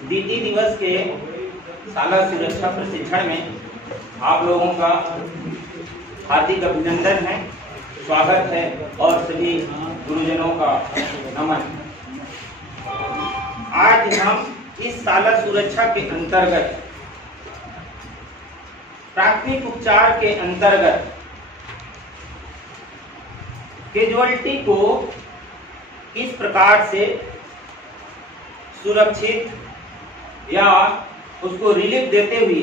द्वितीय दिवस के शाला सुरक्षा प्रशिक्षण में आप लोगों का हार्दिक अभिनंदन है, स्वागत है और सभी गुरुजनों का नमन। आज हम इस शाला सुरक्षा के अंतर्गत प्राथमिक उपचार के अंतर्गत कैजुअल्टी को किस प्रकार से सुरक्षित या उसको रिलीफ देते हुए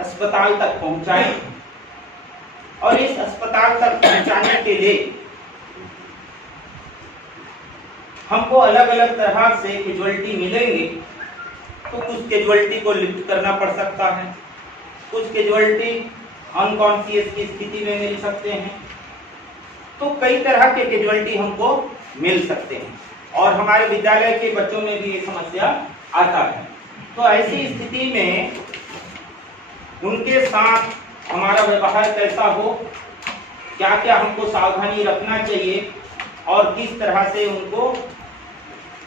अस्पताल तक पहुंचाएं और इस अस्पताल तक पहुंचाने के लिए हमको अलग अलग तरह से कैजुअल्टी मिलेंगे। तो कुछ कैजुअल्टी को लिफ्ट करना पड़ सकता है, कुछ कैजुअल्टी अनकॉन्शियस की स्थिति में मिल सकते हैं, तो कई तरह के कैजुअल्टी हमको मिल सकते हैं और हमारे विद्यालय के बच्चों में भी ये समस्या आता है। तो ऐसी स्थिति में उनके साथ हमारा व्यवहार कैसा हो, क्या क्या हमको सावधानी रखना चाहिए और किस तरह से उनको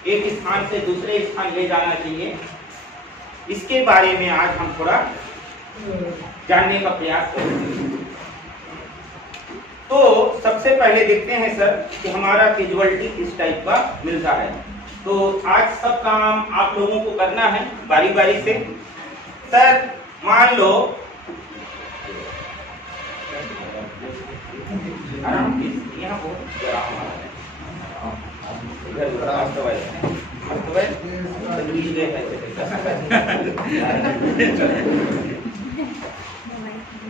एक स्थान से दूसरे स्थान ले जाना चाहिए, इसके बारे में आज हम थोड़ा जानने का प्रयास करेंगे। तो सबसे पहले देखते हैं सर कि हमारा कैजुअल्टी किस टाइप का मिलता है। तो आज सब काम आप लोगों को करना है बारी बारी से। सर मान लो यहाँ हो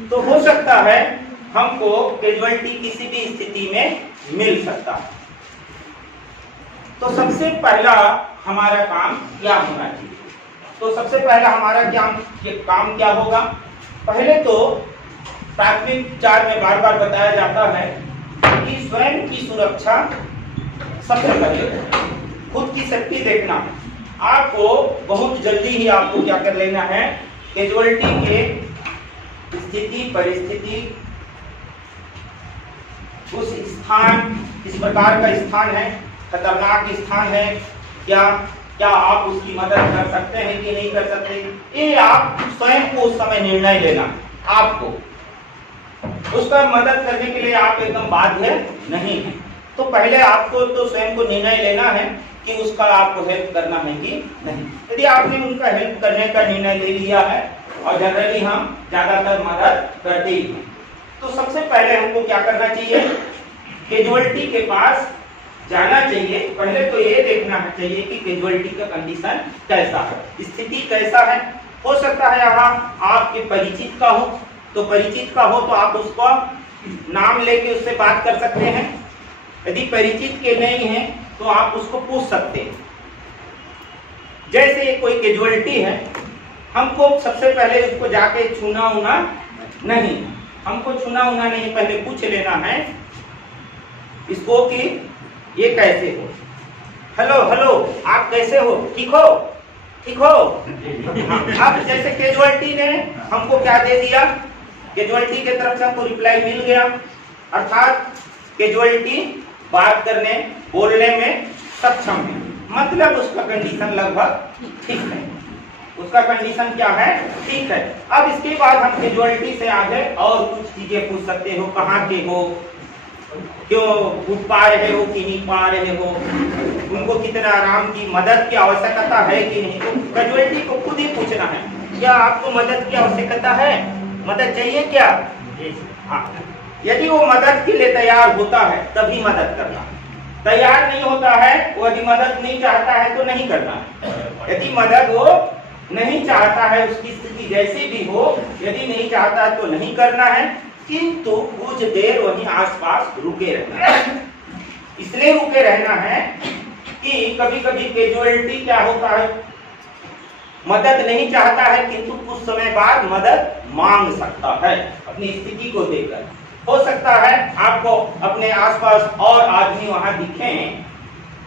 तो हो सकता है हमको कैजुअल्टी किसी भी स्थिति में मिल सकता है। तो सबसे पहला हमारा काम क्या होना चाहिए? तो सबसे पहला हमारा काम क्या होगा? पहले तो प्राथमिक उपचार में बार बार बताया जाता है कि स्वयं की सुरक्षा सबसे पहले खुद की सेफ्टी देखना। आपको बहुत जल्दी ही आपको क्या कर लेना है, कैजुअल्टी के स्थिति परिस्थिति, उस स्थान किस प्रकार का स्थान है, खतरनाक स्थान है क्या आप उसकी मदद कर सकते हैं कि नहीं कर सकते, ये आप स्वयं को उस समय निर्णय लेना। आपको उसका मदद करने के लिए आप एकदम बाध्य नहीं है। तो पहले आपको तो स्वयं को निर्णय लेना है कि उसका आपको हेल्प करना है कि नहीं। यदि आपने उनका हेल्प करने का निर्णय ले लिया है, और जनरली हम ज्यादातर मदद करते ही हैं, तो सबसे पहले हमको क्या करना चाहिए, कैजुअल्टी के पास जाना चाहिए। पहले तो ये देखना चाहिए कि कैजुअल्टी का कंडीशन कैसा है, स्थिति कैसा है। हो सकता है यहाँ आपके परिचित का हो, तो परिचित का हो तो आप उसको नाम लेके उससे बात कर सकते हैं। यदि परिचित के नहीं है तो आप उसको पूछ सकते हैं। जैसे कोई कैजुअल्टी है, हमको सबसे पहले उसको जाके छूना उना नहीं, हमको छूना उना नहीं, पहले पूछ लेना है इसको कि ये कैसे हो। हेलो हेलो, आप कैसे हो, ठीक हो, ठीक हो। अब जैसे कैजुअल्टी ने हमको क्या दे दिया, कैजुअल्टी के तरफ से हमको रिप्लाई मिल गया, अर्थात कैजुअल्टी बात करने बोलने में सक्षम है, मतलब उसका कंडीशन लगभग ठीक है, उसका कंडीशन क्या है, ठीक है। अब इसके बाद हम कैजुअल्टी से आगे और कुछ चीजें पूछ सकते हो, कहाँ के हो, क्यों उठ पा रहे हो कि नहीं पा रहे हो, उनको कितना आराम की मदद की आवश्यकता है कि नहीं। तो कैजुअल्टी को खुद ही पूछना है, क्या आपको मदद की आवश्यकता है, मदद चाहिए क्या। हाँ, यदि वो मदद के लिए तैयार होता है तभी मदद करना, तैयार नहीं होता है, वो यदि मदद नहीं चाहता है तो नहीं करना। यदि मदद वो नहीं चाहता है, उसकी स्थिति जैसी भी हो, यदि नहीं चाहता है तो नहीं करना है, किंतु कुछ देर वहीं आसपास रुके रहना है। इसलिए रुके रहना है कि कभी कभी कैजुअल्टी क्या होता है, मदद नहीं चाहता है किंतु कुछ समय बाद मदद मांग सकता है अपनी स्थिति को देखकर। हो सकता है आपको अपने आसपास और आदमी वहां दिखें,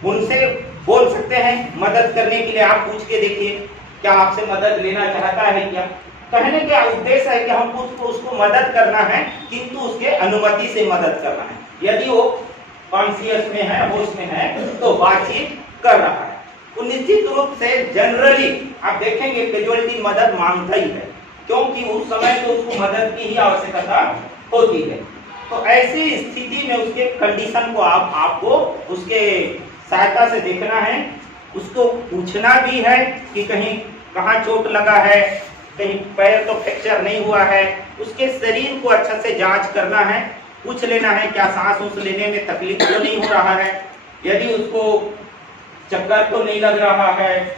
उनसे बोल सकते हैं मदद करने के लिए। आप पूछ के देखिए क्या आपसे मदद लेना चाहता है क्या। कहने का उद्देश्य है कि हमको उसको मदद करना है किंतु उसके अनुमति से मदद करना है। यदि वो कॉन्शियस में है, होश में है, तो बातचीत कर रहा है। वो निश्चित रूप से जनरली आप देखेंगे कैजुअलिटी मदद मांगता ही है, क्योंकि उस समय तो उसको मदद की ही आवश्यकता होती है। तो ऐसी स्थिति में उसके कंडीशन को आपको उसके सहायता से देखना है, उसको पूछना भी है कि कहीं कहाँ चोट लगा है, कहीं पैर तो फ्रैक्चर नहीं हुआ है, उसके शरीर को अच्छा से जांच करना है, पूछ लेना है क्या सांस उस लेने में तकलीफ तो नहीं हो रहा है, यदि उसको चक्कर तो नहीं लग रहा है,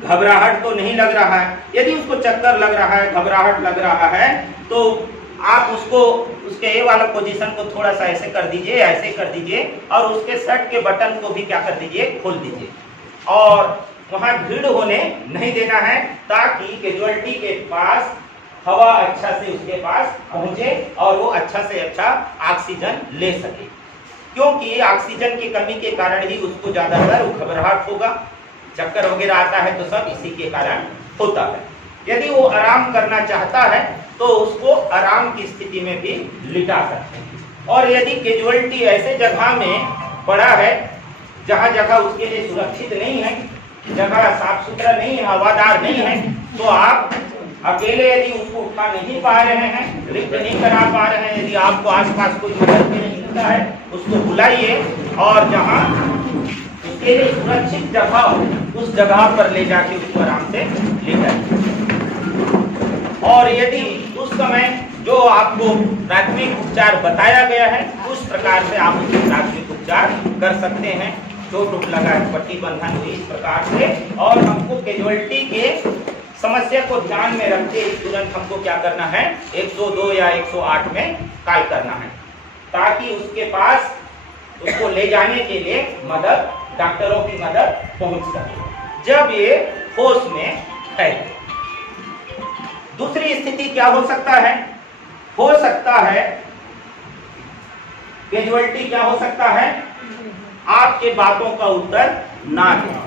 घबराहट तो नहीं लग रहा है। यदि उसको चक्कर लग रहा है, घबराहट लग रहा है, तो आप उसको उसके ए वाला पोजीशन को थोड़ा सा ऐसे कर दीजिए, ऐसे कर दीजिए, और उसके शर्ट के बटन को भी क्या कर दीजिए, खोल दीजिए, और वहां भीड़ होने नहीं देना है, ताकि कैजुअलिटी के पास हवा अच्छा से उसके पास पहुंचे और वो अच्छा से अच्छा ऑक्सीजन ले सके, क्योंकि ऑक्सीजन की कमी के कारण ही उसको ज्यादातर घबराहट होगा, चक्कर वगैरह आता है, तो सब इसी के कारण होता है। यदि वो आराम करना चाहता है तो उसको आराम की स्थिति में भी लिटा सकते हैं। और यदि कैजुअलिटी ऐसे जगह में पड़ा है जहाँ जगह उसके लिए सुरक्षित नहीं है, जगह साफ सुथरा नहीं है, हवादार नहीं है, तो आप अकेले यदि उसको उठा नहीं पा रहे हैं, लिफ्ट नहीं करा पा रहे हैं, यदि आपको आसपास कोई मदद नहीं मिलता है, उसको बुलाइए और जहाँ उसके लिए सुरक्षित जगह हो उस जगह पर ले जाके उसको आराम से लेटाइए। और यदि उस समय जो आपको प्राथमिक उपचार बताया गया है उस प्रकार से आप उसके प्राथमिक उपचार कर सकते हैं, चोट उठ लगा है, पट्टी बंधन हुई, इस प्रकार से। और हमको कैजुअलिटी के समस्या को ध्यान में रखते तुरंत हमको क्या करना है, 102 या 108 में कॉल करना है, ताकि उसके पास उसको ले जाने के लिए मदद, डॉक्टरों की मदद पहुंच सके जब ये होश में है। दूसरी स्थिति क्या हो सकता है, कैजुअलिटी क्या हो सकता है, आपके बातों का उत्तर ना दे।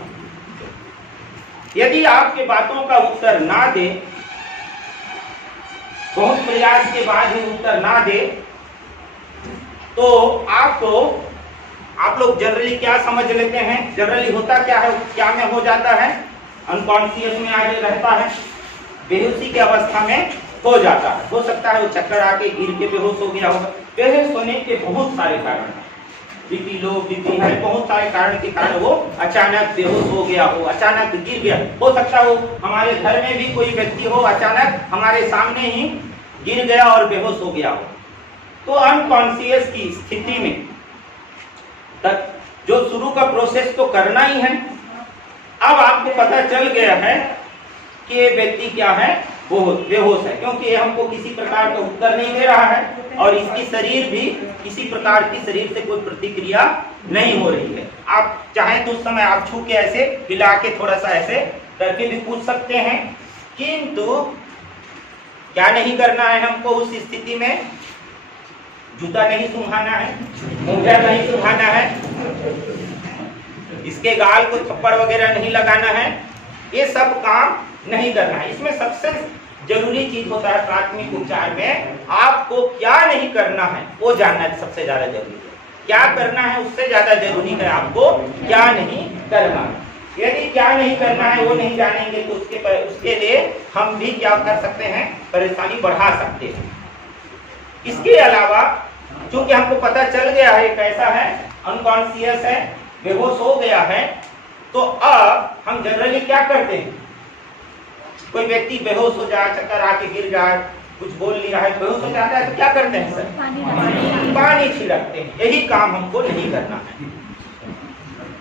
यदि आपके बातों का उत्तर ना दे, बहुत प्रयास के बाद ही उत्तर ना दे, तो आप लोग जनरली क्या समझ लेते हैं, जनरली होता क्या है, क्या में हो जाता है, अनकॉन्शियस में आगे रहता है, बेहोशी की अवस्था में हो जाता है। हो सकता है वो चक्कर आके गिर के बेहोश हो गया होगा। बेहोश होने के बहुत सारे कारण हैं, बीपी लो, बीपी हाई, बहुत सारे कारण के कारण वो अचानक बेहोश हो गया हो, अचानक गिर गया। हो सकता हो हमारे घर में भी कोई व्यक्ति हो, अचानक हमारे सामने ही गिर गया और बेहोश हो गया हो। तो अनकॉन्शियस की स्थिति में तक जो शुरू का प्रोसेस तो करना ही है। अब आपको पता चल गया है कि ये व्यक्ति क्या है, बेहोश है, क्योंकि ये हमको किसी प्रकार का उत्तर नहीं दे रहा है और इसकी शरीर भी किसी प्रकार की शरीर से कोई प्रतिक्रिया नहीं हो रही है। आप चाहें तो उस समय आप छू के ऐसे हिला के थोड़ा सा ऐसे करके भी पूछ सकते हैं, किंतु क्या नहीं करना है हमको उस स्थिति में, जूता नहीं सुंघाना है, मोजा नहीं सुंघाना है, इसके गाल को थप्पड़ वगैरह नहीं लगाना है, ये सब काम नहीं करना है। इसमें सबसे जरूरी चीज होता है प्राथमिक उपचार में, आपको क्या नहीं करना है वो जानना सबसे ज्यादा जरूरी है। क्या करना है उससे ज्यादा जरूरी है आपको क्या नहीं करना है। यदि क्या नहीं करना है वो नहीं जानेंगे तो उसके लिए हम भी क्या कर सकते हैं, परेशानी बढ़ा सकते हैं। इसके अलावा चूंकि हमको पता चल गया है कैसा है, अनकॉन्शियस है, बेहोश हो गया है, तो अब हम जनरली क्या करते हैं, कोई व्यक्ति बेहोश हो जाए, चक्कर आके गिर जाए, कुछ बोल नहीं रहा है, बेहोश हो जाता है, तो क्या करते हैं सर, पानी छिड़कते हैं। यही काम हमको नहीं करना है।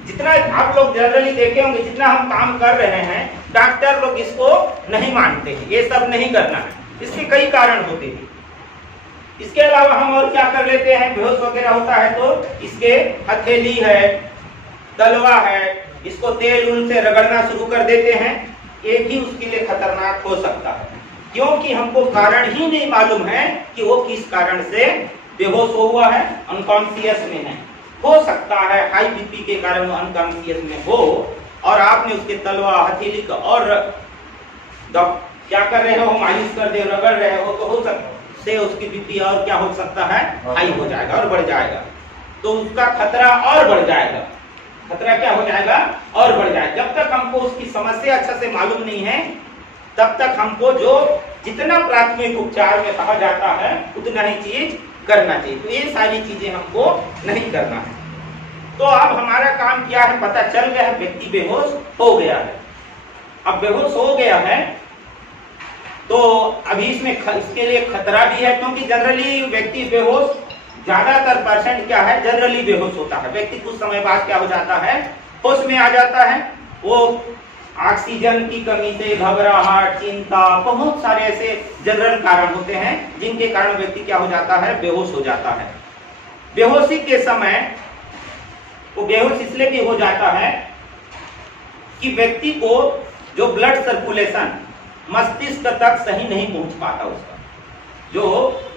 जितना आप लोग जनरली देखे होंगे, जितना हम काम कर रहे हैं, डॉक्टर लोग इसको नहीं मानते हैं, ये सब नहीं करना है। इसके कई कारण होते हैं। इसके अलावा हम और क्या कर लेते हैं, बेहोश वगैरह होता है तो इसके हथेली है, तलवा है, इसको तेल उल से रगड़ना शुरू कर देते हैं। एक ही उसके लिए खतरनाक हो सकता है, क्योंकि हमको कारण ही नहीं मालूम है कि वो किस कारण से बेहोश हुआ है, अनकॉन्शियस में है। हो सकता है हाई बीपी के कारण वो अनकॉन्शियस में हो और आपने उसके तलवा, हथेली का और क्या कर रहे हो, मालिश कर दे, रगड़ रहे हो, तो हो सकता से उसकी बीपी और क्या हो सकता है, हाई हो जाएगा और बढ़ जाएगा, तो उसका खतरा और बढ़ जाएगा। खतरा क्या हो जाएगा और बढ़ जाएगा। जब तक हमको उसकी समस्या अच्छा से मालूम नहीं है तब तक हमको जो जितना प्राथमिक उपचार में कहा जाता है उतना ही चीज करना चाहिए। तो ये सारी चीजें हमको नहीं करना है। तो अब हमारा काम क्या है, पता चल गया है व्यक्ति बेहोश हो गया है। अब बेहोश हो गया है तो अभी इसके लिए खतरा भी है, क्योंकि जनरली व्यक्ति बेहोश ज्यादातर परसेंट क्या है जनरली बेहोश होता है। व्यक्ति कुछ समय बाद क्या हो जाता है, होश में आ जाता है। वो ऑक्सीजन की कमी से घबराहट, चिंता, बहुत सारे ऐसे जनरल कारण होते हैं जिनके कारण व्यक्ति क्या हो जाता है, बेहोश हो जाता है। बेहोशी के समय वो बेहोश इसलिए भी हो जाता है कि व्यक्ति को जो ब्लड सर्कुलेशन मस्तिष्क तक सही नहीं पहुंच पाता। उसका जो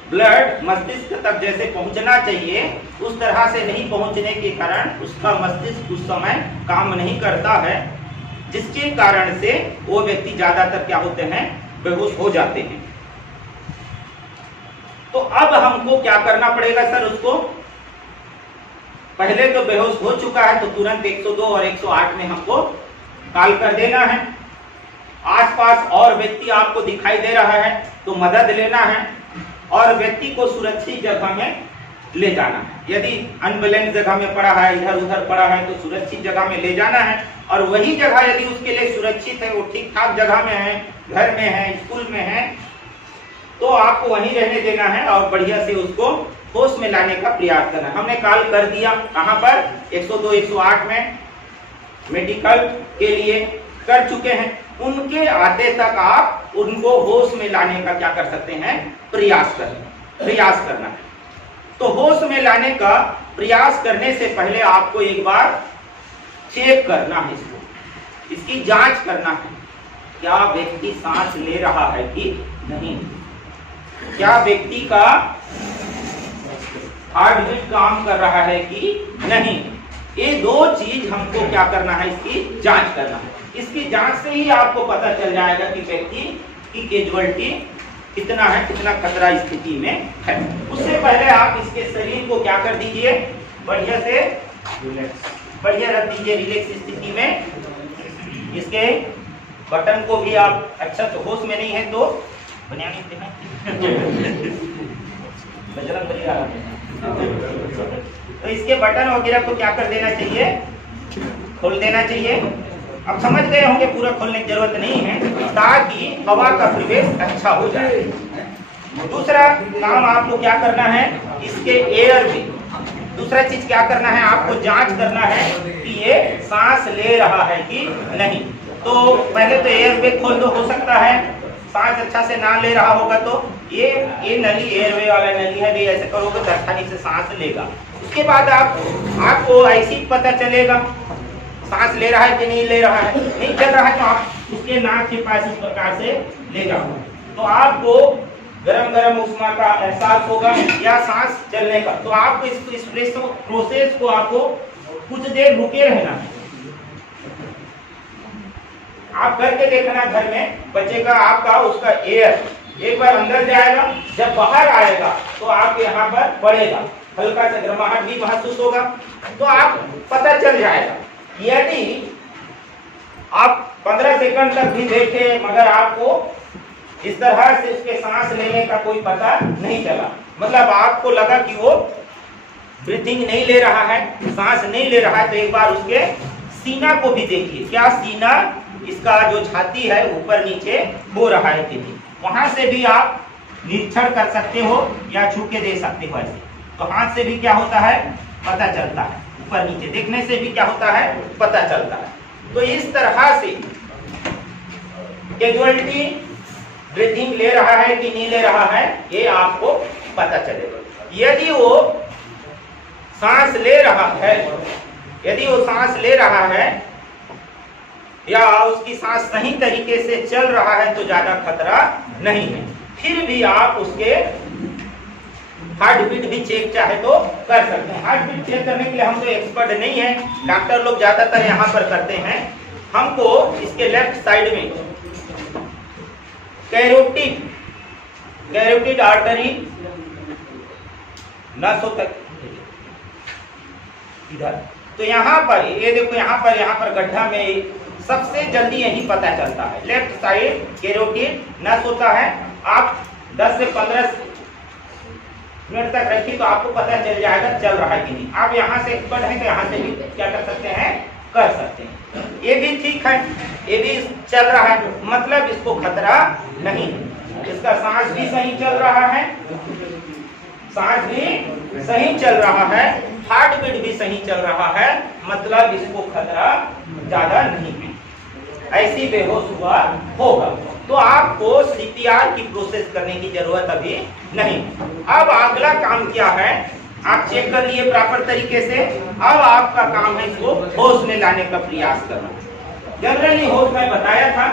ब्लड मस्तिष्क तक जैसे पहुंचना चाहिए उस तरह से नहीं पहुंचने के कारण उसका मस्तिष्क उस समय काम नहीं करता है, जिसके कारण से वो व्यक्ति ज्यादातर क्या होते हैं, बेहोश हो जाते हैं। तो अब हमको क्या करना पड़ेगा सर, उसको पहले तो बेहोश हो चुका है तो तुरंत 102 और 108 में हमको कॉल कर देना है। आसपास और व्यक्ति आपको दिखाई दे रहा है तो मदद लेना है और व्यक्ति को सुरक्षित जगह में ले जाना है। यदि अनबैलेंस जगह में पड़ा है, इधर उधर पड़ा है, तो सुरक्षित जगह में ले जाना है। और वही जगह यदि उसके लिए सुरक्षित है, वो ठीक ठाक जगह में है, घर में है, स्कूल में है, तो आपको वहीं रहने देना है और बढ़िया से उसको होश में लाने का प्रयास करना। हमने कॉल कर दिया कहां पर, 102 108 में मेडिकल के लिए कर चुके हैं। उनके आते तक आप उनको होश में लाने का क्या कर सकते हैं, प्रयास करना है। तो होश में लाने का प्रयास करने से पहले आपको एक बार चेक करना है, इसकी जांच करना है, क्या व्यक्ति सांस ले रहा है कि नहीं, क्या व्यक्ति का हार्ट बीट काम कर रहा है कि नहीं। ये दो चीज हमको क्या करना है, इसकी जांच करना है। इसकी जांच से ही आपको पता चल जाएगा कि व्यक्ति की कैजुअलिटी कितना है, कितना खतरा स्थिति में है। उससे पहले आप इसके शरीर को क्या कर दीजिए, बढ़िया से बढ़िया रख दीजिए रिलैक्स स्थिति में। इसके बटन को भी आप अच्छा तो होश में नहीं है तो तो इसके बटन वगैरह को क्या कर देना चाहिए, खोल देना चाहिए। अब समझ गए होंगे, पूरा खोलने की जरूरत नहीं है ताकि हवा का प्रवेश अच्छा हो जाए। दूसरा काम आपको क्या करना है, इसके एयर में दूसरा चीज क्या करना है, आपको जांच करना है कि ये सांस ले रहा है कि नहीं। तो पहले तो एयर बैग खोल दो, हो सकता है सांस अच्छा से ना ले रहा होगा तो ये नली एयरवे वाला नली है, ऐसे करोगे तो आसानी से सांस लेगा। उसके बाद आपको ऐसी पता चलेगा सांस ले रहा है कि नहीं ले रहा है। नहीं चल रहा है तो आप उसके नाक के पास इस प्रकार से ले जाओ, तो आपको गरम गरम उष्मा का एहसास होगा या सांस चलने का। तो आपको इस प्रोसेस को आपको कुछ देर रुके रहना है। आप करके देखना घर में, बचेगा आपका उसका एयर एक बार अंदर जाएगा, जब बाहर आएगा तो आप यहाँ पर पड़ेगा, हल्का सा गर्माहट भी महसूस होगा, तो आप पता चल जाएगा। यदि आप 15 सेकंड तक भी देखे मगर आपको इस तरह से उसके सांस लेने का कोई पता नहीं चला, मतलब आपको लगा कि वो ब्रीथिंग नहीं ले रहा है, सांस नहीं ले रहा है, तो एक बार उसके सीना को भी देखिए, क्या सीना इसका जो छाती है ऊपर नीचे हो रहा है कि नहीं। वहां से भी आप निरीक्षण कर सकते हो या छू के दे सकते हो ऐसे। तो हाथ से भी क्या होता है पता चलता है, ऊपर नीचे देखने से भी क्या होता है पता चलता है। तो इस तरह से कैजुअलिटी ब्रीथिंग ले रहा है कि नहीं ले रहा है ये आपको पता चलेगा। यदि वो सांस ले रहा है, यदि वो सांस ले रहा है या उसकी सांस सही तरीके से चल रहा है तो ज्यादा खतरा नहीं है। फिर भी आप उसके हार्ट बीट भी चेक चाहे तो कर सकते हैं। हार्ट बीट चेक करने के लिए हम तो एक्सपर्ट नहीं है, डॉक्टर लोग ज्यादातर यहाँ पर करते हैं। हमको इसके लेफ्ट साइड में कैरोटिड आर्टरी नसों तक इधर तो यहाँ पर ये देखो, यहाँ पर गड्ढा में सबसे जल्दी यही पता चलता है। लेफ्ट साइड कैरोटिड नस होता है। आप 10 से 15 मिनट तक रखिए तो आपको पता चल जाएगा चल रहा है कि नहीं। आप यहाँ से एक्सपर्ट हैं तो यहाँ से भी क्या कर सकते हैं, कर सकते हैं। ये भी ठीक है, ये भी चल रहा है, मतलब इसको खतरा नहीं है। इसका सांस भी सही चल रहा है, सांस भी सही चल रहा है, हार्ट बीट भी सही चल रहा है, मतलब इसको खतरा ज्यादा नहीं है। ऐसी बेहोश हुआ होगा तो आपको सीपीआर की प्रोसेस करने की जरूरत अभी नहीं। अब अगला काम क्या है, आप चेक कर लिए प्रॉपर तरीके से। अब आपका काम है इसको होश में लाने का प्रयास करना। जनरली होश में बताया था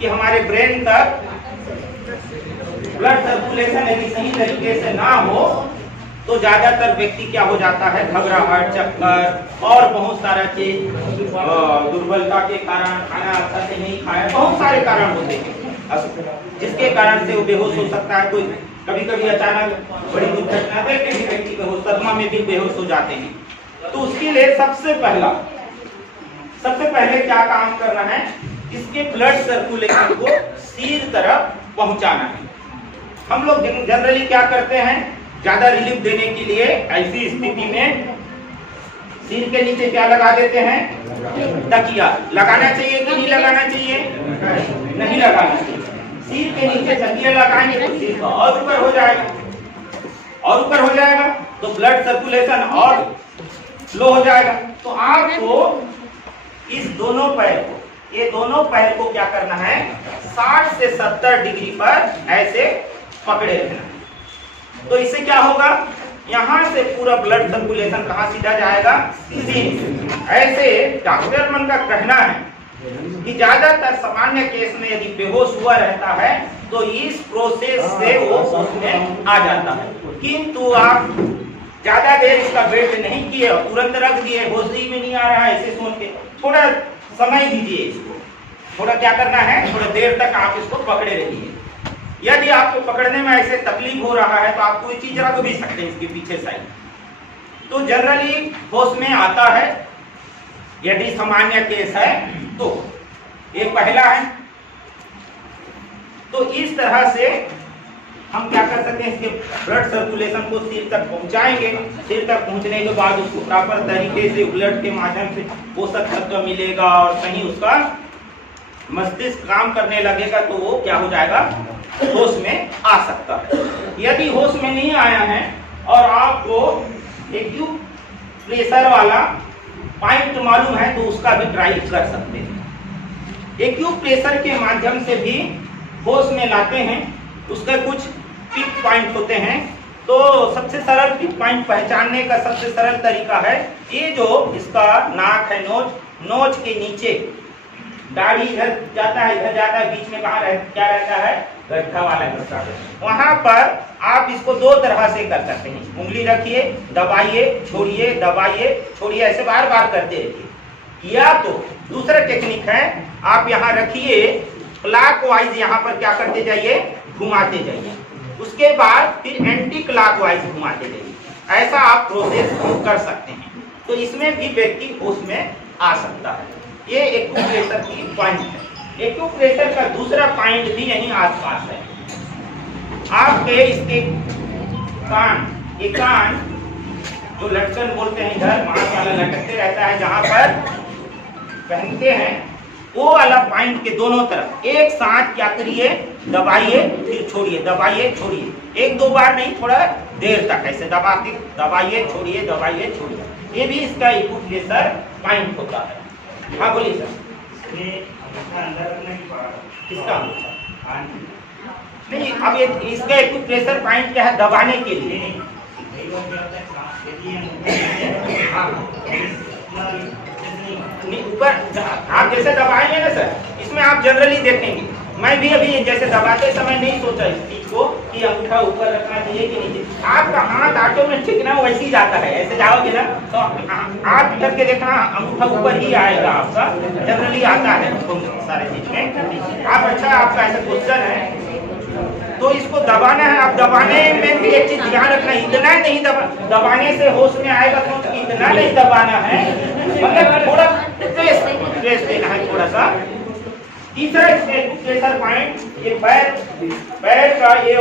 कि हमारे ब्रेन तक ब्लड सर्कुलेशन यदि सही तरीके से ना हो तो ज्यादातर व्यक्ति क्या हो जाता है, घबराहट, चक्कर और बहुत सारा चीज, दुर्बलता के कारण, खाना अच्छा से नहीं खाया, बहुत सारे कारण होते हैं जिसके कारण से वो बेहोश हो सकता है। कोई कभी कभी अचानक बड़ी दुर्घटना पे भी व्यक्ति बेहोश, सदमा में भी बेहोश हो जाते हैं। तो उसके लिए सबसे पहले क्या काम करना है, इसके ब्लड सर्कुलेशन को सिर तरफ पहुंचाना है। हम लोग जनरली क्या करते हैं, ज्यादा रिलीफ देने के लिए ऐसी स्थिति में सिर के नीचे क्या लगा देते हैं, तकिया। लगाना चाहिए कि नहीं लगाना चाहिए, नहीं लगाना चाहिए। सिर के नीचे तकिया लगाएंगे तो सिर और ऊपर हो जाएगा, और ऊपर हो जाएगा तो ब्लड सर्कुलेशन और स्लो हो जाएगा। तो आपको इस दोनों पैर को, ये दोनों पैर को क्या करना है, 60 से 70 डिग्री पर ऐसे पकड़े रखना। तो इससे क्या होगा, यहाँ से पूरा ब्लड सर्कुलेशन कहाँ सीधा जाएगा, सिर। ऐसे डॉक्टर मन का कहना है कि ज्यादातर सामान्य केस में यदि बेहोश हुआ रहता है तो इस प्रोसेस से वो होश में आ जाता है। किंतु आप ज्यादा देर इसका वेट नहीं किए और तुरंत रख दिए, होश ही में नहीं आ रहा है ऐसे सोच के, थोड़ा समय दीजिए इसको। थोड़ा क्या करना है, थोड़ा देर तक आप इसको पकड़े रहिए। यदि आपको पकड़ने में ऐसे तकलीफ हो रहा है तो आप कोई चीज रख भी सकते हैं इसके पीछे साइड। तो जनरली होश में आता है यदि सामान्य केस है तो। ये पहला है। तो इस तरह से हम क्या कर सकते हैं, इसके ब्लड सर्कुलेशन को सिर तक पहुंचाएंगे। सिर तक पहुंचने के बाद उसको प्रॉपर तरीके से ब्लड के माध्यम से पोषक तत्व मिलेगा और सही उसका मस्तिष्क काम करने लगेगा तो वो क्या हो जाएगा, होश में आ सकता है। यदि होश में नहीं आया है और आपको एक्यूट प्रेशर वाला पॉइंट मालूम है तो उसका भी ट्राई कर सकते हैं। एक्यूट प्रेशर के माध्यम से भी होश में लाते हैं। उसके कुछ पिक पॉइंट होते हैं। तो सबसे सरल पिक पॉइंट पहचानने का सबसे सरल तरीका है, ये जो इसका नाक है, नोज के नीचे दाढ़ी इधर जाता है, इधर जाता है, बीच में कहाँ क्या रहता है, गड्ढा वाला हिस्सा। वहां पर आप इसको दो तरह से कर सकते हैं। उंगली रखिए, दबाइए, छोड़िए, दबाइए, छोड़िए, ऐसे बार बार करते रहिए। या तो दूसरा टेक्निक है, आप यहाँ रखिए, क्लॉकवाइज यहाँ पर क्या करते जाइए, घुमाते जाइए, उसके बाद फिर एंटी क्लॉकवाइज घुमाते जाइए। ऐसा आप प्रोसेस कर सकते हैं। तो इसमें भी व्यक्ति होश में आ सकता है। ये एक्यूप्रेशर की पॉइंट है। एक्यूप्रेशर का दूसरा पॉइंट भी यहीं आसपास है। आपके इसके कान, ये कान जो लटकन बोलते हैं, इधर मांस वाला लटकते रहता है, जहां पर पहनते हैं, वो वाला पॉइंट के दोनों तरफ एक साथ क्या करिए, दबाइए, फिर छोड़िए, दबाइए, छोड़िए। एक दो बार नहीं, थोड़ा देर तक ऐसे दबाते, दबाइए, छोड़िए, दबाइए, छोड़िए। ये भी इसका एक्यूप्रेशर पॉइंट होता है। हाँ बोलिए सर। ये किसका नहीं, अब ये इसका एक्यूप्रेशर पॉइंट क्या है, दबाने के लिए। ऊपर आप जैसे दबाएंगे ना सर, इसमें आप जनरली देखेंगे, मैं भी अभी जैसे दबाते समय नहीं सोचा इस चीज को कि अंगूठा ऊपर रखना चाहिए कि नीचे। आपका हाथ ऑटोमेटिक ना वैसे ही जाता है, ऐसे जाओगे ना तो आप करके देखना, अंगूठा ऊपर ही आएगा आपका, जनरली आता है सारे चीज में। आप अच्छा, आपका ऐसा क्वेश्चन है तो इसको दबाना है। आप दबाने में भी एक चीज ध्यान रखना, इतना नहीं दबाने से होश में आएगा तो इतना नहीं दबाना है, मतलब थोड़ा प्रेस देना है थोड़ा सा। तीसरा प्रेशर पॉइंट, ये पैर का ये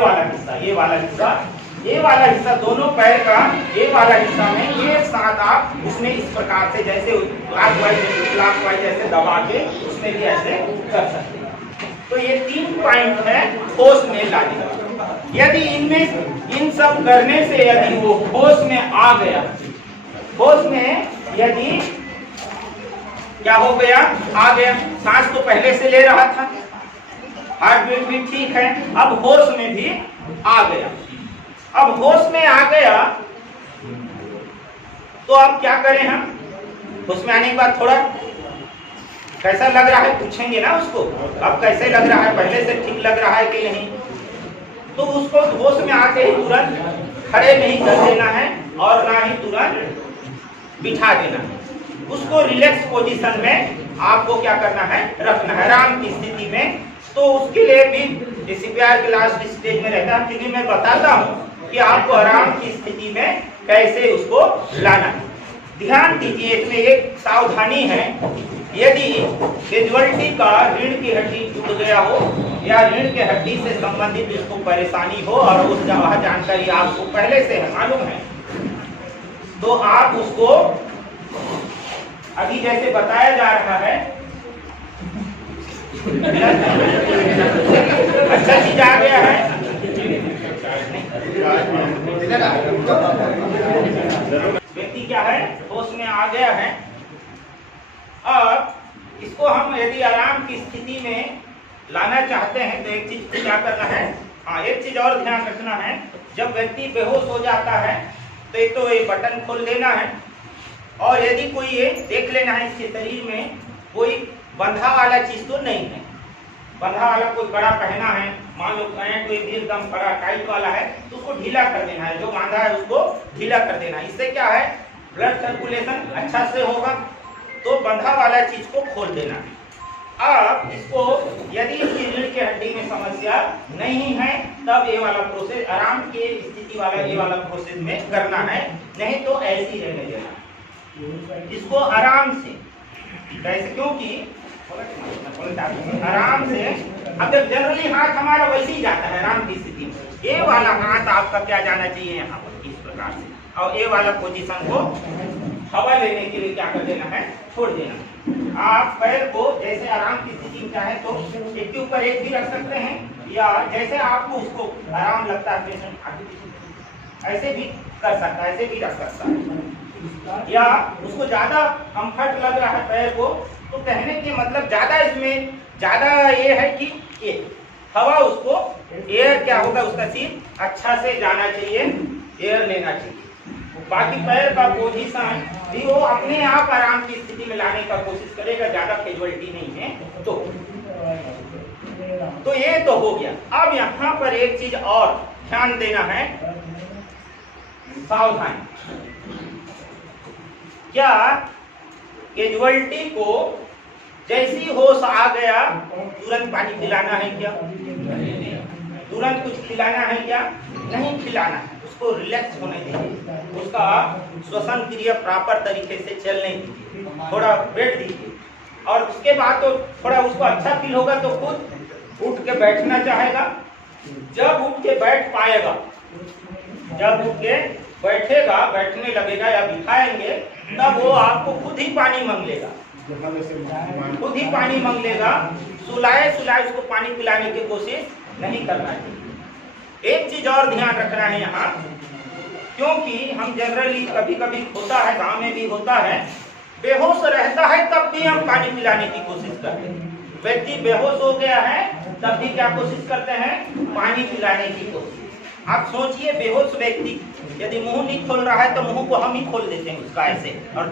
वाला हिस्सा दोनों पैर का ये वाला हिस्सा में ये साथ आप उसमें इस प्रकार से जैसे क्लॉकवाइज जैसे दबा के उसमें भी ऐसे कर सकते हैं। तो ये 3 पॉइंट है होश में लाने का। यदि इनमें इन सब करने से यदि वो होश में आ गया, होश में यदि क्या हो गया, आ गया, सांस तो पहले से ले रहा था, हार्ट बीट भी ठीक है, अब होश में भी आ गया। अब होश में आ गया तो अब क्या करें हम, होश में आने के बाद थोड़ा कैसा लग रहा है पूछेंगे ना उसको, अब कैसे लग रहा है, पहले से ठीक लग रहा है कि नहीं। तो उसको होश में आके ही तुरंत खड़े नहीं कर देना है और ना ही तुरंत बिठा देना है, उसको रिलैक्स पोजीशन में आपको क्या करना है, रखना है आराम की स्थिति में। तो उसके लिए भी सीपीआर के लास्ट स्टेज में रहता है, क्योंकि मैं बताता हूँ कि आपको आराम की स्थिति में कैसे उसको लाना है। ध्यान दीजिए, इसमें एक सावधानी है, यदि कैजुअलिटी का रीढ़ की हड्डी टूट गया हो या रीढ़ के हड्डी से संबंधित उसको परेशानी हो और उस जानकारी आपको पहले से मालूम है, तो आप उसको अभी जैसे बताया जा रहा है अच्छा चीज आ गया है, व्यक्ति क्या है, होश में आ गया है। अब इसको हम यदि आराम की स्थिति में लाना चाहते हैं तो एक चीज क्या करना है, हाँ एक चीज और ध्यान रखना है, जब व्यक्ति बेहोश हो जाता है तो एक तो ये बटन खोल देना है, और यदि कोई ये देख लेना है इसके शरीर में कोई बंधा वाला चीज तो नहीं है, बंधा वाला कोई कड़ा पहना है, मान लो कोई एकदम कड़ा टाइट वाला है तो उसको ढीला कर देना है, जो बांधा है उसको ढीला कर देना है। इससे क्या है, ब्लड सर्कुलेशन अच्छा से होगा। तो बंधा वाला चीज को खोल देना है। अब इसको यदि इसकी रीढ़ के हड्डी में समस्या नहीं है तब ये वाला प्रोसेस आराम की स्थिति वाला ये वाला प्रोसेस में करना है, नहीं तो ऐसे ही रहने देना। इसको आराम से कैसे, क्योंकि आराम से, अब जब जनरली हाथ हमारा वैसे ही जाता है आराम की स्थिति में, ये वाला हाथ आपका क्या जाना चाहिए यहाँ पर इस प्रकार से, और ये वाला पोजीशन को हवा लेने के लिए क्या कर देना है, छोड़ देना। आप पैर को जैसे आराम की स्थिति में चाहे तो एक के ऊपर एक भी रख सकते हैं, या जैसे आपको उसको आराम लगता है पेशेंट ऐसे भी कर सकता है, ऐसे भी रख सकता है, या उसको ज्यादा कंफर्ट लग रहा है पैर को तो कहने के मतलब ज्यादा इसमें ज्यादा ये है कि ये हवा उसको एयर क्या होगा, उसका सीट अच्छा से जाना चाहिए, एयर लेना चाहिए। बाकी पैर का पोजीशन भी वो अपने आप आराम की स्थिति में लाने का कोशिश करेगा, ज्यादा कैजुअलिटी नहीं है तो ये तो हो गया। अब यहाँ पर एक चीज और ध्यान देना है, सावधान। क्या कैजुअलिटी को जैसी होश आ गया तुरंत पानी पिलाना है क्या, तुरंत कुछ खिलाना है क्या, नहीं खिलाना है, उसको रिलैक्स होने दीजिए, उसका श्वसन क्रिया प्रॉपर तरीके से चलने दीजिए, थोड़ा बेड दीजिए, और उसके बाद तो थोड़ा उसको अच्छा फील होगा तो खुद उठ के बैठना चाहेगा। जब उठ के बैठ पाएगा, जब उठ के बैठेगा, बैठने लगेगा या बिठाएंगे, तब वो आपको खुद ही पानी मांग लेगा, खुद ही पानी मांग लेगा। सुलाए सुलाए उसको पानी पिलाने की कोशिश नहीं करना चाहिए। एक चीज और ध्यान रखना है यहाँ, क्योंकि हम जनरली कभी कभी होता है, गांव में भी होता है, बेहोश रहता है तब भी हम पानी पिलाने की कोशिश करते हैं। व्यक्ति बेहोश हो गया है तब भी क्या कोशिश करते हैं, पानी पिलाने की कोशिश। आप सोचिए, बेहोश व्यक्ति यदि मुंह नहीं खोल रहा है तो मुंह को हम ही खोल देते हैं उसका ऐसे, और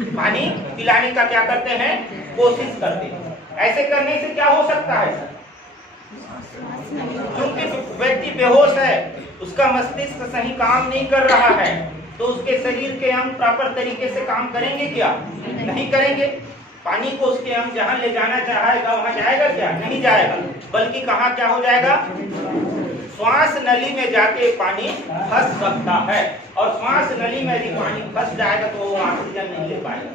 पानी पिलाने का क्या करते हैं, कोशिश करते हैं। ऐसे करने से क्या हो सकता है सर, क्योंकि व्यक्ति बेहोश है, उसका मस्तिष्क सही काम नहीं कर रहा है, तो उसके शरीर के अंग प्रॉपर तरीके से काम करेंगे क्या, नहीं करेंगे। पानी को उसके अंग जहां ले जाना चाहेगा वहां जाएगा क्या, नहीं जाएगा, बल्कि कहाँ क्या हो जाएगा, श्वास नली में जाके पानी फंस सकता है, और श्वास नली में यदि पानी फंस जाएगा तो वो ऑक्सीजन नहीं ले पाएगा,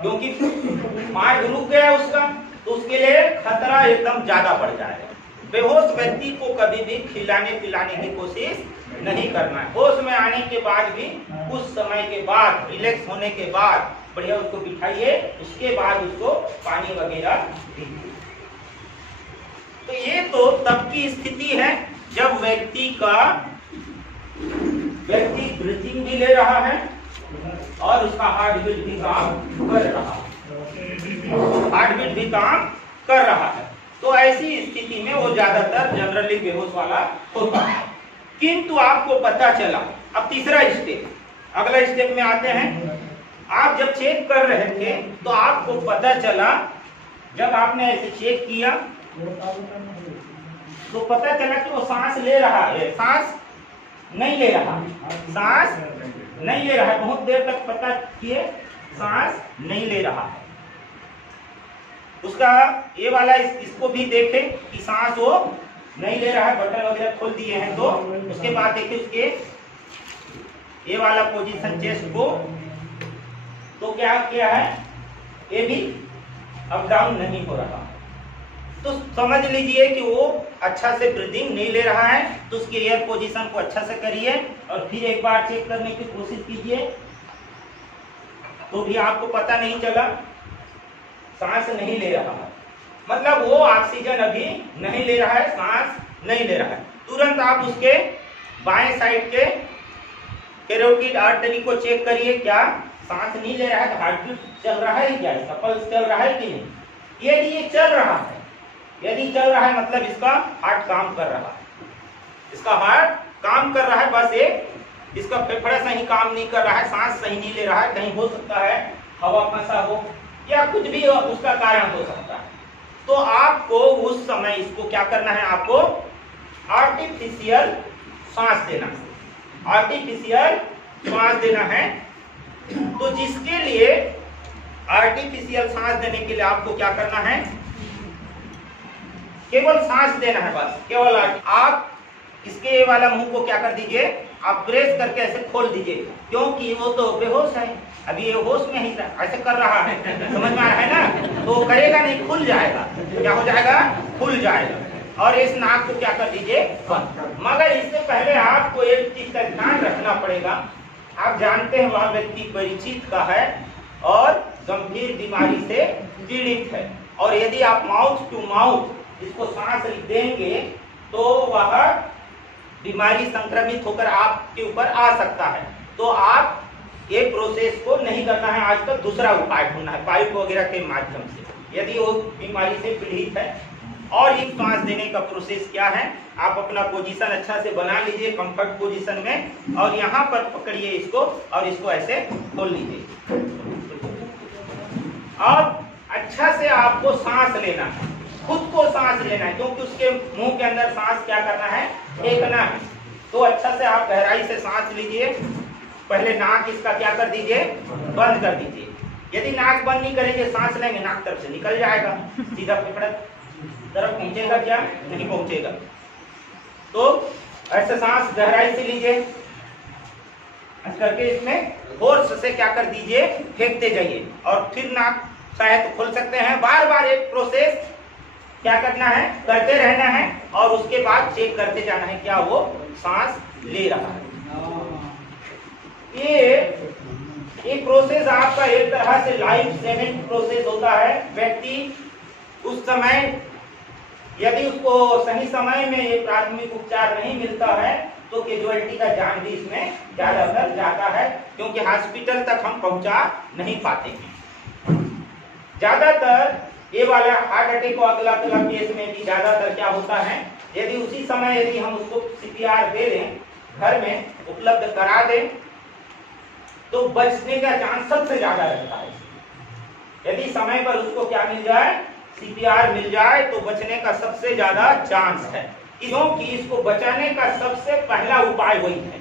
क्योंकि मार्ग रुक गया उसका, तो उसके लिए खतरा एकदम ज्यादा बढ़ जाएगा। बेहोश व्यक्ति को कभी भी खिलाने पिलाने की कोशिश नहीं करना है। होश में आने के बाद भी कुछ समय के बाद, रिलैक्स होने के बाद बढ़िया उसको बिठाइए, उसके बाद उसको पानी वगैरह दीजिए। तो ये तो तब की स्थिति है जब व्यक्ति ब्रीथिंग भी ले रहा है और उसका हार्ट बीट भी काम कर रहा है, हार्ट बीट भी काम कर रहा है। तो ऐसी स्थिति में वो ज्यादातर जनरली बेहोश वाला होता है। किंतु आपको पता चला, अब तीसरा स्टेप, अगला स्टेप में आते हैं। आप जब चेक कर रहे थे तो आपको पता चला, जब आपने ऐसे चेक किया तो पता चला कि वो सांस ले रहा है, सांस नहीं ले रहा, सांस नहीं ले रहा है। बहुत देर तक पता किए, सांस नहीं ले रहा है। उसका ये वाला इसको भी देखे कि सांस वो नहीं ले रहा है, बटन वगैरह खोल दिए हैं। तो उसके बाद देखिए उसके ये वाला पोजीशन चेस्ट को, तो क्या किया है, ये भी अप डाउन नहीं हो रहा। तो समझ लीजिए कि वो अच्छा से ब्रीदिंग नहीं ले रहा है। तो उसके एयर पोजीशन को अच्छा से करिए और फिर एक बार चेक करने की कोशिश कीजिए, तो भी आपको पता नहीं चला, सांस नहीं ले रहा है, मतलब वो ऑक्सीजन अभी नहीं ले रहा है, सांस नहीं ले रहा है। तुरंत आप उसके बाएं साइड के कैरोटिड आर्टरी को चेक करिए, क्या सांस नहीं ले रहा है, तो हार्ट बीट चल रहा है क्या, इसका पल्स चल रहा है कि नहीं। यदि ये चल रहा है, यदि चल रहा है मतलब इसका हार्ट काम कर रहा है, इसका हार्ट काम कर रहा है, बस एक इसका फेफड़ा सही काम नहीं कर रहा है, सांस सही नहीं ले रहा है। कहीं हो सकता है हवा फंसा हो या कुछ भी उसका कारण हो सकता है। तो आपको उस समय इसको क्या करना है, आपको आर्टिफिशियल सांस देना है, आर्टिफिशियल सांस देना है। तो जिसके लिए आर्टिफिशियल सांस देने के लिए आपको क्या करना है, केवल सांस देना है, बस केवल आप इसके ये वाला मुंह को क्या कर दीजिए, आप प्रेस करके ऐसे खोल दीजिए, क्योंकि वो तो बेहोश है, अभी ये होश में ही ऐसे कर रहा है, समझ में आ रहा है ना। तो करेगा नहीं, खुल जाएगा, क्या हो जाएगा, खुल जाएगा। और इस नाक को क्या कर दीजिए, बंद। मगर इससे पहले आपको एक चीज का ध्यान रखना पड़ेगा। आप जानते हैं वह व्यक्ति परिचित का है और गंभीर बीमारी से पीड़ित है, और यदि आप माउथ टू माउथ इसको सांस देंगे तो वह बीमारी संक्रमित होकर आपके ऊपर आ सकता है। तो आप ये प्रोसेस को नहीं करना है, आज तक दूसरा उपाय ढूंढना है पाइप वगैरह के माध्यम से, यदि वो बीमारी से पीड़ित है। और ये सांस देने का प्रोसेस क्या है, आप अपना पोजीशन अच्छा से बना लीजिए कंफर्ट पोजीशन में, और यहाँ पर पकड़िए इसको और इसको ऐसे खोल लीजिए। अब अच्छा से आपको सांस लेना है, खुद को सांस लेना है, क्योंकि उसके मुंह के अंदर सांस क्या करना है, फेंकना है। तो अच्छा से आप गहराई से सांस लीजिए। पहले नाक इसका क्या कर दीजिए, बंद कर दीजिए। यदि नाक बंद नहीं करेंगे, सांस लेंगे, नाक तरफ से निकल जाएगा, सीधा फेफड़ा तरफ पहुंचेगा क्या, नहीं पहुंचेगा। तो ऐसे सांस गहराई से लीजिए, करके इसमें फोर्स से क्या कर दीजिए, फेंकते जाइए, और फिर नाक चाहे तो खोल सकते हैं। बार बार एक प्रोसेस क्या करना है, करते रहना है, और उसके बाद चेक करते जाना है क्या वो सांस ले रहा है। ये प्रोसेस आपका एक तरह से लाइफ सेविंग प्रोसेस होता है। व्यक्ति उस समय यदि उसको सही समय में ये प्राथमिक उपचार नहीं मिलता है तो कैजुअलिटी का जान भी इसमें ज्यादातर जाता है, क्योंकि हॉस्पिटल तक हम पहुंचा नहीं पाते हैं। ज्यादातर ये वाला हार्ट अटैक को अगला केस में भी ज्यादातर क्या होता है, यदि उसी समय यदि हम उसको CPR दे दें, घर में उपलब्ध करा दें, तो बचने का चांस सबसे ज्यादा रहता है। यदि समय पर उसको क्या मिल जाए, CPR मिल जाए, तो बचने का सबसे ज्यादा चांस है, क्योंकि इसको बचाने का सबसे पहला उपाय वही है,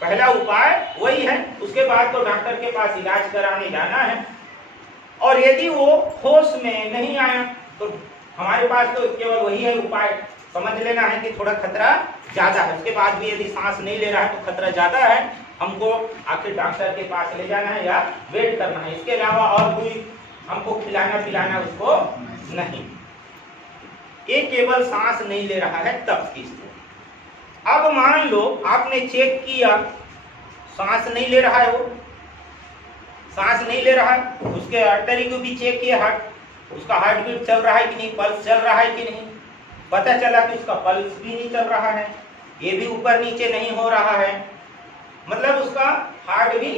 पहला उपाय वही है। उसके बाद तो डॉक्टर के पास इलाज कराने जाना है। और यदि वो होश में नहीं आया तो हमारे पास तो केवल वही है उपाय समझ लेना है कि थोड़ा खतरा ज्यादा है। उसके बाद भी यदि सांस नहीं ले रहा है तो खतरा ज्यादा है, हमको आखिर डॉक्टर के पास ले जाना है या वेट करना है। इसके अलावा और कोई हमको खिलाना पिलाना उसको नहीं। ये केवल सांस नहीं ले रहा है तब की स्थिति। अब मान लो आपने चेक किया सांस नहीं ले रहा है, वो सांस नहीं ले रहा है, उसके आर्टरी को भी चेक किया, हार्ट उसका हार्ट बीट चल रहा है कि नहीं, पल्स चल रहा है कि नहीं, पता चला कि उसका पल्स भी नहीं चल रहा है, ये भी ऊपर नीचे नहीं हो रहा है, मतलब उसका हार्ट भी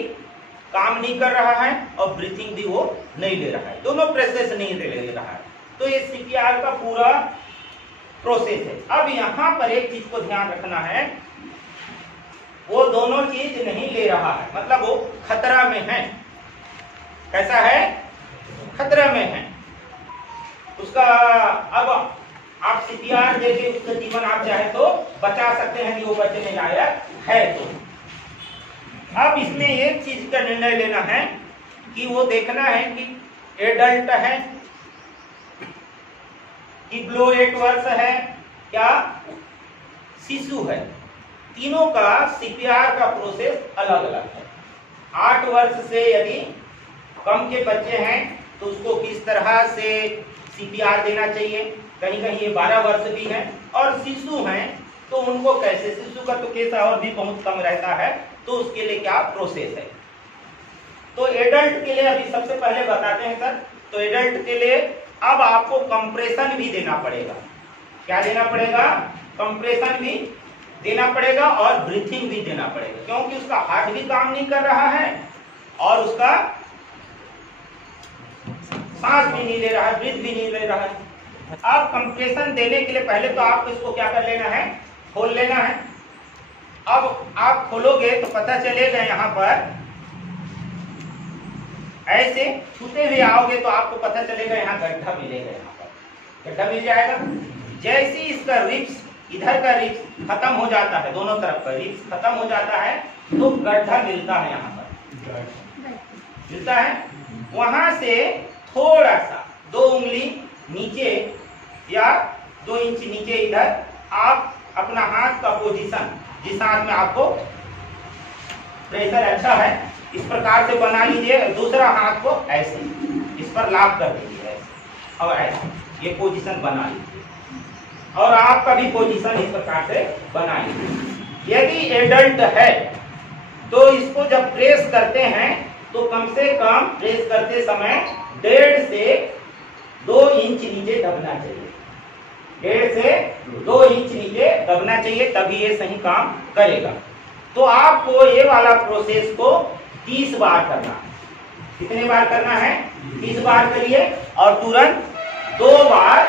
काम नहीं कर रहा है और ब्रीथिंग भी वो नहीं ले रहा है, दोनों प्रोसेस नहीं ले रहा है। तो ये सीपीआर का पूरा प्रोसेस है। अब यहाँ पर एक चीज को ध्यान रखना है, वो दोनों चीज नहीं ले रहा है, मतलब वो खतरा में है। कैसा है? खतरा में है उसका। अब आप सीपीआर देके उसका जीवन आप चाहे तो बचा सकते हैं, वो बचने लायक है तो। अब इसमें एक चीज का निर्णय लेना है कि वो देखना है कि एडल्ट है कि बिलो 8 वर्ष है, क्या शिशु है। तीनों का सीपीआर का प्रोसेस अलग अलग है। 8 वर्ष से यदि कम के बच्चे हैं तो उसको किस तरह से सीपीआर देना चाहिए, कहीं कहीं ये 12 वर्ष भी है, और शिशु हैं तो उनको कैसे, शिशु का तो केस और भी बहुत कम रहता है, तो उसके लिए क्या प्रोसेस है। तो एडल्ट के लिए अभी सबसे पहले बताते हैं सर। तो एडल्ट के लिए अब आपको कंप्रेशन भी देना पड़ेगा। क्या देना पड़ेगा? कंप्रेशन भी देना पड़ेगा और ब्रीथिंग भी देना पड़ेगा, क्योंकि उसका हार्ट भी काम नहीं कर रहा है और उसका सांस भी नहीं ले रहा है, ब्रीथ भी नहीं ले रहा है। अब कंप्रेशन देने के लिए पहले तो आपको इसको क्या कर लेना है, खोल लेना है। अब आप खोलोगे तो पता चलेगा यहाँ पर ऐसे छूते हुए आओगे तो आपको पता चलेगा यहाँ गड्ढा मिलेगा, यहाँ पर गड्ढा मिल जाएगा। जैसे इसका रिब्स, इधर का रिब्स खत्म हो जाता है, दोनों तरफ का रिब्स खत्म हो जाता है तो गड्ढा मिलता है, यहाँ पर मिलता है। वहां से थोड़ा सा 2 उंगली नीचे या 2 इंच नीचे इधर आप अपना हाथ का पोजीशन, जिस हाथ में आपको प्रेशर अच्छा है इस प्रकार से बना लीजिए, दूसरा हाथ को ऐसे इस पर लॉक कर दीजिए ऐसे और ऐसे ये पोजीशन बना लीजिए, और आपका भी पोजीशन इस प्रकार से बना लीजिए। यदि एडल्ट है तो इसको जब प्रेस करते हैं तो कम से कम प्रेस करते समय 1.5 से 2 इंच नीचे दबना चाहिए, 1.5 से 2 इंच नीचे दबना चाहिए, तभी ये सही काम करेगा। तो आपको ये वाला प्रोसेस को 30 बार करना है। कितने बार करना है? 30 बार करिए और तुरंत 2 बार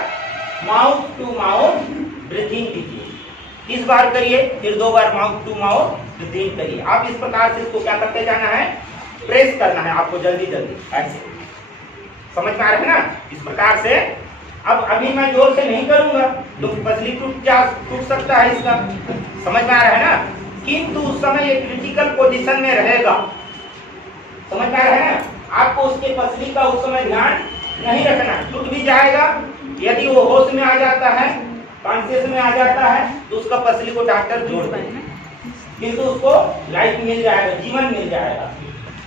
माउथ टू माउथ ब्रीथिंग कीजिए। 30 बार करिए, फिर 2 बार माउथ टू माउथ ब्रीथिंग करिए। आप इस प्रकार से इसको क्या करते जाना है, प्रेस करना है आपको जल्दी जल्दी ऐसे। समझ में आ रहा है ना? इस प्रकार से। अब अभी मैं जोर से नहीं करूंगा तो पसली टूट सकता है इसका। समझ में आ रहा है ना? किंतु उस समय ये क्रिटिकल पोजीशन में रहेगा। समझ में आ रहा है ना? आपको उसके पसली का उस समय ध्यान नहीं रखना, टूट भी जाएगा। यदि वो होश में आ जाता है, कॉन्शियस में आ जाता है, तो उसका पसली को डॉक्टर जोड़ देंगे, किंतु उसको लाइफ मिल जाएगा, जीवन मिल जाएगा।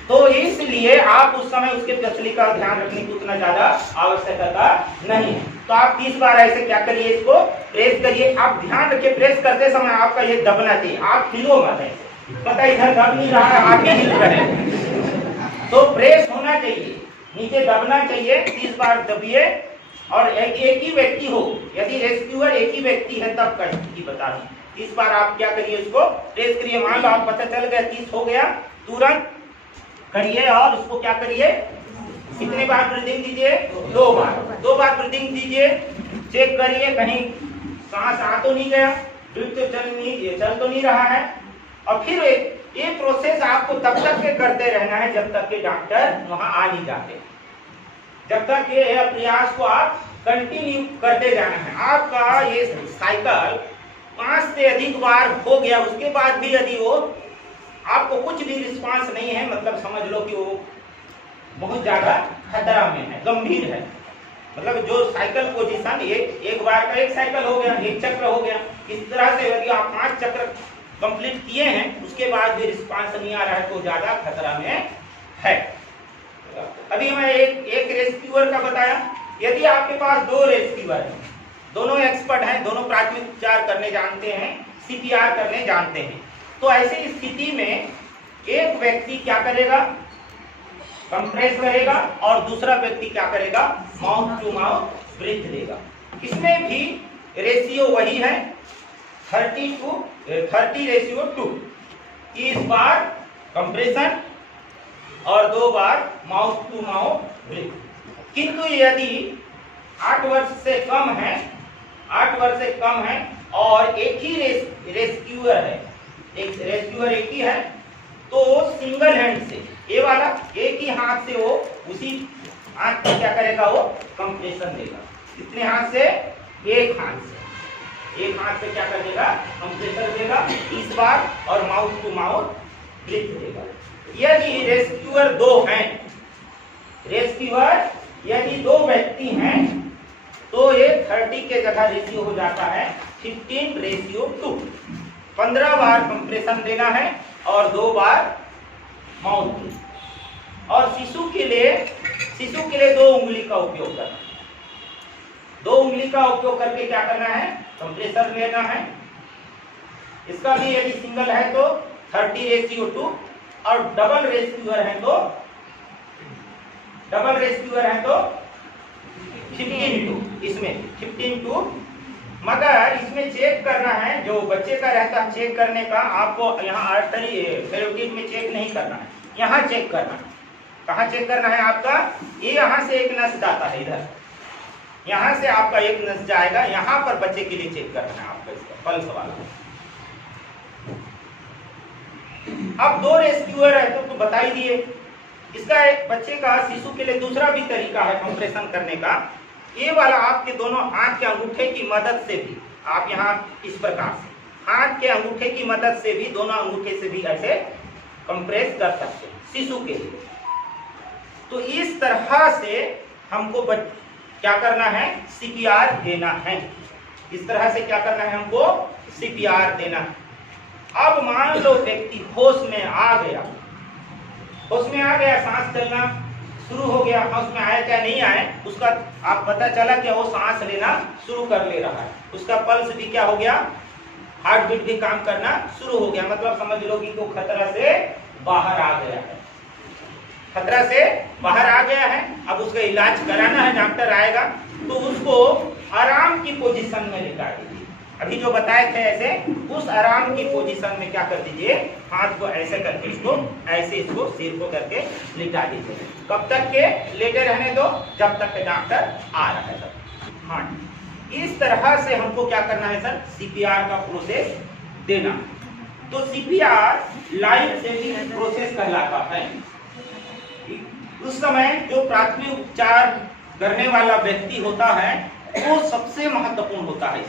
तो इसलिए आप उस समय उसके पसली का ध्यान रखने की उतना ज्यादा आवश्यकता नहीं है। तो आप 30 बार ऐसे क्या करिए, इसको प्रेस करिए। आप ध्यान रखिए प्रेस करते समय आपका ये दबना चाहिए, आप हिलो मत ऐसे, पता इधर दब नहीं रहा है, आप हिल रहे हैं। तो प्रेस होना चाहिए, नीचे दबना चाहिए। 30 बार दबिए और एक ही व्यक्ति हो, यदि रेस्क्यूअर एक ही व्यक्ति है तब कर बता दूं। 30 बार आप क्या करिए, उसको प्रेस करिए। मान लो आप पता चल गया 30 हो गया, तुरंत करिए और उसको क्या करिए, कितने बार ब्रीदिंग दीजिए, 2 बार। 2 बार ब्रीदिंग दीजिए, चेक करिए कहीं सांस आ तो नहीं गया, ब्रीथ तो चल तो नहीं रहा है। और फिर ये प्रोसेस आपको तब तक के करते रहना है जब तक के डॉक्टर वहां आ नहीं जाते, जब तक ये प्रयास को आप कंटिन्यू करते जाना है। आपका ये साइकिल 5 से अधिक बार हो गया, उसके बाद भी यदि वो आपको कुछ भी रिस्पांस नहीं है, मतलब समझ लो कि वो बहुत ज्यादा खतरा में है, गंभीर है। मतलब जो साइकिल पोजीशन, ये एक बार का एक साइकिल हो गया, एक चक्र हो गया। इस तरह से यदि आप 5 चक्र कंप्लीट किए हैं, उसके बाद भी रिस्पांस नहीं आ रहा है तो ज्यादा खतरा में है। अभी मैं एक रेस्क्यूअर का बताया। यदि आपके पास 2 रेस्क्यूअर हैं, दोनों एक्सपर्ट हैं, दोनों प्राथमिक उपचार करने जानते हैं, सीपीआर करने जानते हैं, तो ऐसी स्थिति में एक व्यक्ति क्या करेगा, कंप्रेस करेगा, और दूसरा व्यक्ति क्या करेगा, माउथ टू माउथ ब्रीथ देगा। इसमें भी रेशियो वही है 30:2। इस बार कंप्रेशन और 2 बार माउथ टू माउथ ब्रीथ। किंतु यदि 8 वर्ष से कम है, 8 वर्ष से कम है और एक ही रेस्क्यूअर है, एक रेस्क्यूअर एक ही है, तो सिंगल हैंड से, ये वाला एक ही हाथ से वो उसी हाथ पे क्या करेगा, वो कंप्रेशन देगा। कितने हाथ से, एक हाथ से, एक हाथ से क्या कर देगा, कंप्रेशन देगा 30 बार और माउथ टू माउथ ब्रीथ देगा। यदि रेस्क्यूअर 2 हैं, रेस्क्यूअर यदि 2 व्यक्ति हैं, तो ये 30 के जगह रेशियो हो जाता है 15:2। 15 बार कंप्रेशन देना है और 2 बार माउथ। और शिशु के लिए 2 उंगली का उपयोग करना है। 2 उंगली का उपयोग करके क्या करना है, कंप्रेसर लेना है। इसका भी यदि सिंगल है तो 30:2 और डबल रेस्क्यूअर है तो 15:2। इसमें 15:2, मगर इसमें चेक करना है, जो बच्चे का रहता है चेक करने का, आपको यहाँ आर्टरी कैरोटिड में चेक नहीं करना है, यहाँ चेक करना है। कहाँ चेक करना है आपका, ये यहाँ से एक नस जाता है, इधर यहाँ से आपका एक नस जाएगा, यहाँ पर बच्चे के लिए चेक करना है आपका, इसका पल्स वाला। अब 2 रेस्क्यूअर है तो बता ही दिए। इसका एक बच्चे का, शिशु के लिए दूसरा भी तरीका है कंप्रेशन करने का। ये वाला आपके दोनों हाथ के अंगूठे की मदद से भी, आप यहाँ इस प्रकार से हाथ के अंगूठे की मदद से भी, दोनों अंगूठे से भी ऐसे कंप्रेस कर सकते हैं शिशु के लिए। तो इस तरह से हमको क्या करना है, सीपीआर देना है। इस तरह से क्या करना है, हमको सीपीआर देना है। अब मान लो व्यक्ति होश में आ गया, सांस चलना शुरू हो गया, होश में आया क्या नहीं आया, उसका आप पता चला कि वो सांस लेना शुरू कर ले रहा है, उसका पल्स भी क्या हो गया, हार्ट बीट भी काम करना शुरू हो गया। मतलब समझ लो कि वो खतरा से बाहर आ गया है, खतरा से बाहर आ गया है। अब उसका इलाज कराना है, डॉक्टर आएगा तो उसको आराम की पोजीशन में लिटा दीजिए। अभी जो बताए थे ऐसे, उस आराम की पोजीशन में क्या कर दीजिए, हाथ को ऐसे करके इसको ऐसे, इसको सिर को करके लिटा दीजिए। कब तक के लेटे रहने दो, जब तक के डॉक्टर आ रहा है तब। हाँ, इस तरह से हमको क्या करना है सर, सीपीआर का प्रोसेस देना। तो सीपीआर लाइव सेविंग प्रोसेस कहलाता है। उस समय जो प्राथमिक उपचार करने वाला व्यक्ति होता है वो सबसे महत्वपूर्ण होता है।